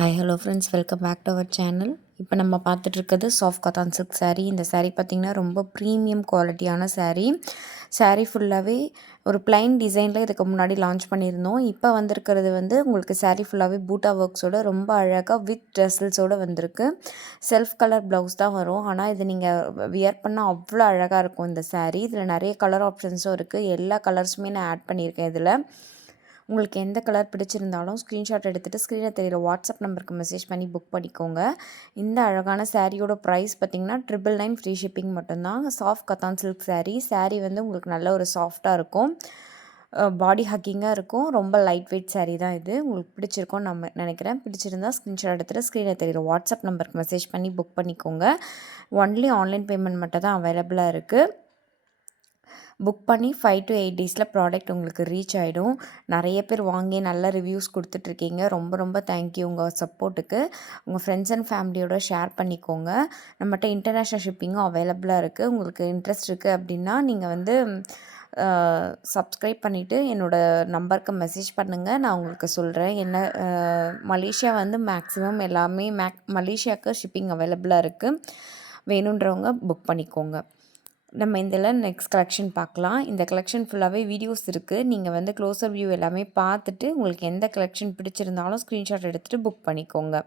Hi hello friends, welcome back to our channel. இப்போ நம்ம பார்த்துட்ருக்கிறது சாஃப்ட் கத்தான் சில்க் saree. இந்த saree பார்த்திங்கன்னா ரொம்ப ப்ரீமியம் குவாலிட்டியான saree ஃபுல்லாகவே ஒரு பிளைன் டிசைனில் இதுக்கு முன்னாடி லான்ச் பண்ணியிருந்தோம். இப்போ வந்திருக்கிறது உங்களுக்கு saree ஃபுல்லாகவே பூட்டா ஒர்க்ஸோட ரொம்ப அழகாக வித் ட்ரெஸ்ஸல்ஸோடு வந்திருக்கு. செல்ஃப் கலர் ப்ளவுஸ் தான் வரும். ஆனால் இது நீங்கள் வியர் பண்ணால் அவ்வளோ அழகாக இருக்கும் இந்த saree. இதில் நிறைய கலர் ஆப்ஷன்ஸும் இருக்குது. எல்லா கலர்ஸுமே நான் ஆட் பண்ணியிருக்கேன் இதில். உங்களுக்கு எந்த கலர் பிடிச்சிருந்தாலும் ஸ்க்ரீன்ஷாட் எடுத்துகிட்டு ஸ்க்ரீனில் தெரியிற வாட்ஸ்அப் நம்பருக்கு மெசேஜ் பண்ணி புக் பண்ணிக்கோங்க. இந்த அழகான சாரியோட ப்ரைஸ் பார்த்திங்கன்னா 999 ஃப்ரீ ஷிப்பிங் மட்டும்தான். சாஃப்ட் கத்தான் சில்க் saree உங்களுக்கு நல்ல ஒரு சாஃப்டாக இருக்கும், பாடி ஹக்கிங்காக இருக்கும். ரொம்ப லைட் வெயிட் saree தான் இது. உங்களுக்கு பிடிச்சிருக்கோன்னு நம்ம நினைக்கிறேன். பிடிச்சிருந்தால் ஸ்க்ரீன்ஷாட் எடுத்துகிட்டு ஸ்க்ரீனில் தெரியிற வாட்ஸ்அப் நம்பருக்கு மெசேஜ் பண்ணி புக் பண்ணிக்கோங்க. ஒன்லி ஆன்லைன் பேமெண்ட் மட்டும் தான் அவைலபிளாக இருக்குது. புக் பண்ணி 5 to 8 டேஸில் ப்ராடக்ட் உங்களுக்கு ரீச் ஆகிடும். நிறைய பேர் வாங்கி நல்ல ரிவ்யூஸ் கொடுத்துட்ருக்கீங்க. ரொம்ப ரொம்ப தேங்க்யூ உங்கள் சப்போர்ட்டுக்கு. உங்கள் ஃப்ரெண்ட்ஸ் அண்ட் ஃபேமிலியோட ஷேர் பண்ணிக்கோங்க. நம்மகிட்ட இன்டர்நேஷ்னல் ஷிப்பிங்கும் அவைலபிளாக இருக்குது. உங்களுக்கு இன்ட்ரெஸ்ட் இருக்குது அப்படின்னா நீங்கள் சப்ஸ்கிரைப் பண்ணிவிட்டு என்னோடய நம்பருக்கு மெசேஜ் பண்ணுங்கள். நான் உங்களுக்கு சொல்கிறேன். மலேசியா மேக்ஸிமம் எல்லாமே மலேசியாவுக்கு ஷிப்பிங் அவைலபிளாக இருக்குது. வேணுன்றவங்க புக் பண்ணிக்கோங்க. நம்ம இதில் நெக்ஸ்ட் கலெக்ஷன் பார்க்கலாம். இந்த கலெக்ஷன் ஃபுல்லாகவே வீடியோஸ் இருக்குது. நீங்கள் க்ளோஸர் வியூ எல்லாமே பார்த்துட்டு உங்களுக்கு எந்த கலெக்ஷன் பிடிச்சிருந்தாலும் ஸ்க்ரீன்ஷாட் எடுத்துகிட்டு புக் பண்ணிக்கோங்க.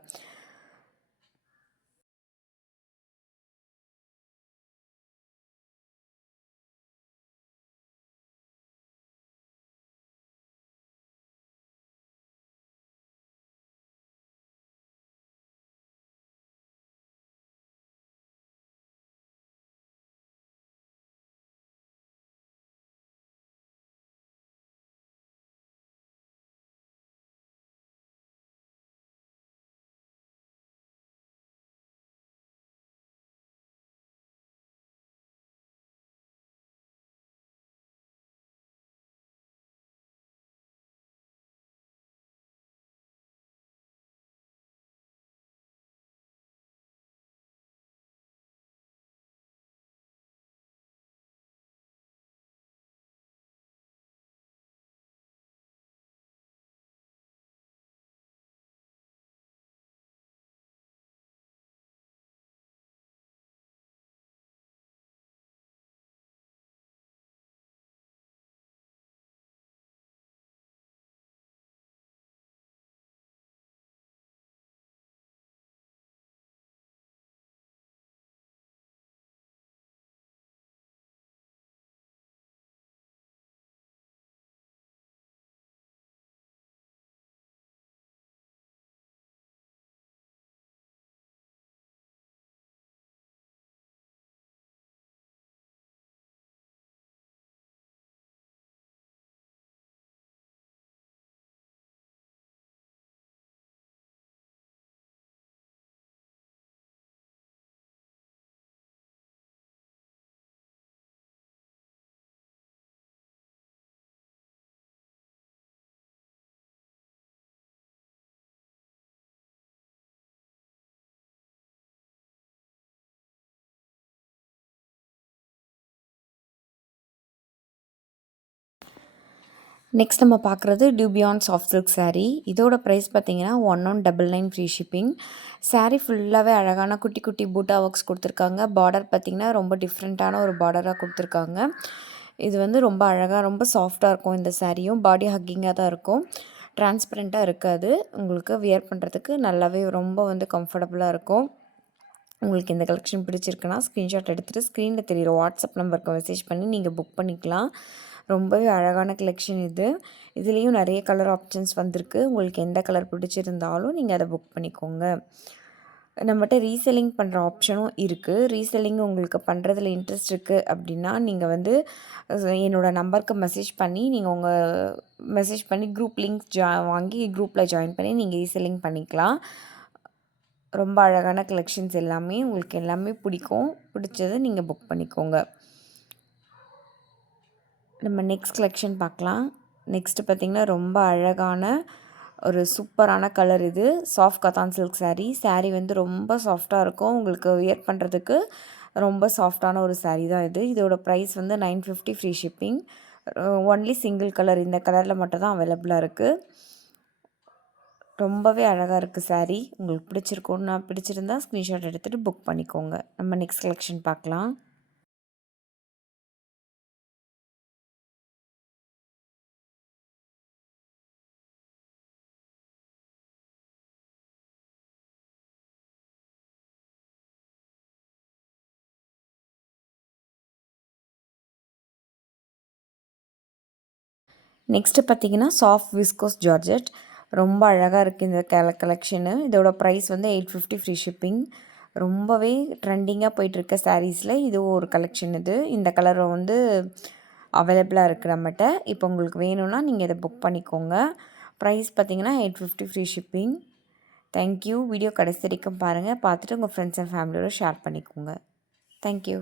நெக்ஸ்ட் நம்ம பார்க்குறது டியூபியான் சாஃப்ட் சில்க் saree. இதோட ப்ரைஸ் பார்த்திங்கன்னா 1199 ஃப்ரீ ஷிப்பிங். saree ஃபுல்லாகவே அழகான குட்டி குட்டி பூட்டா ஒர்க்ஸ் கொடுத்துருக்காங்க. பார்டர் பார்த்திங்கன்னா ரொம்ப டிஃப்ரெண்ட்டான ஒரு பார்டராக கொடுத்துருக்காங்க. இது ரொம்ப அழகாக ரொம்ப சாஃப்டாக இருக்கும். இந்த சாரியும் பாடி ஹக்கிங்காக தான் இருக்கும். டிரான்ஸ்பரண்ட்டாக இருக்காது. உங்களுக்கு வியர் பண்ணுறதுக்கு நல்லாவே ரொம்ப கம்ஃபர்டபுளாக இருக்கும். உங்களுக்கு இந்த கலெக்ஷன் பிடிச்சிருக்குன்னா ஸ்க்ரீன்ஷாட் எடுத்துகிட்டு ஸ்க்ரீனில் தெரியிற வாட்ஸ்அப் நம்பருக்கு மெசேஜ் பண்ணி நீங்கள் புக் பண்ணிக்கலாம். ரொம்பவே அழகான கலெக்ஷன் இது. இதுலேயும் நிறைய கலர் ஆப்ஷன்ஸ் வந்திருக்கு. உங்களுக்கு எந்த கலர் பிடிச்சிருந்தாலும் நீங்கள் அதை புக் பண்ணிக்கோங்க. நம்மகிட்ட ரீசெல்லிங் பண்ணுற ஆப்ஷனும் இருக்குது. ரீசெல்லிங் உங்களுக்கு பண்ணுறதுல இன்ட்ரெஸ்ட் இருக்குது அப்படின்னா நீங்கள் என்னோடய நம்பருக்கு மெசேஜ் பண்ணி குரூப் லிங்க் வாங்கி குரூப்பில் ஜாயின் பண்ணி நீங்கள் ரீசெல்லிங் பண்ணிக்கலாம். ரொம்ப அழகான கலெக்ஷன்ஸ் எல்லாமே உங்களுக்கு எல்லாமே பிடிக்கும். பிடிச்சதை நீங்கள் புக் பண்ணிக்கோங்க. நம்ம நெக்ஸ்ட் கலெக்ஷன் பார்க்கலாம். நெக்ஸ்ட்டு பார்த்திங்கன்னா ரொம்ப அழகான ஒரு சூப்பரான கலர். இது சாஃப்ட் கத்தான் சில்க் saree ரொம்ப சாஃப்டாக இருக்கும். உங்களுக்கு வியர் பண்ணுறதுக்கு ரொம்ப சாஃப்டான ஒரு saree தான் இது. இதோட price 950 free shipping. Only single colour, இந்த கலரில் மட்டும் தான் அவைலபிளாக இருக்குது. ரொம்பவே அழகாக இருக்குது சாரீ. உங்களுக்கு பிடிச்சிருந்தா ஸ்க்ரீன்ஷாட் எடுத்துகிட்டு புக் பண்ணிக்கோங்க. நம்ம நெக்ஸ்ட் கலெக்ஷன் பார்க்கலாம். நெக்ஸ்ட்டு பார்த்தீங்கன்னா சாஃப்ட் விஸ்கோஸ் ஜார்ஜெட். ரொம்ப அழகாக இருக்குது இந்த கலெக்ஷனு. இதோட ப்ரைஸ் வந்து 850 ஃப்ரீ ஷிப்பிங். ரொம்பவே ட்ரெண்டிங்காக போயிட்டுருக்க சாரீஸில் இதுவும் ஒரு கலெக்ஷன் இது. இந்த கலர் வந்து அவைலபிளாக இருக்குது நம்மகிட்ட. இப்போ உங்களுக்கு வேணும்னா நீங்கள் இதை புக் பண்ணிக்கோங்க. ப்ரைஸ் பார்த்தீங்கன்னா 850 ஃப்ரீ ஷிப்பிங். தேங்க்யூ. வீடியோ கடைசி வரைக்கும் பாருங்கள். பார்த்துட்டு உங்கள் ஃப்ரெண்ட்ஸ் அண்ட் ஃபேமிலியோட ஷேர் பண்ணிக்கோங்க. தேங்க்யூ.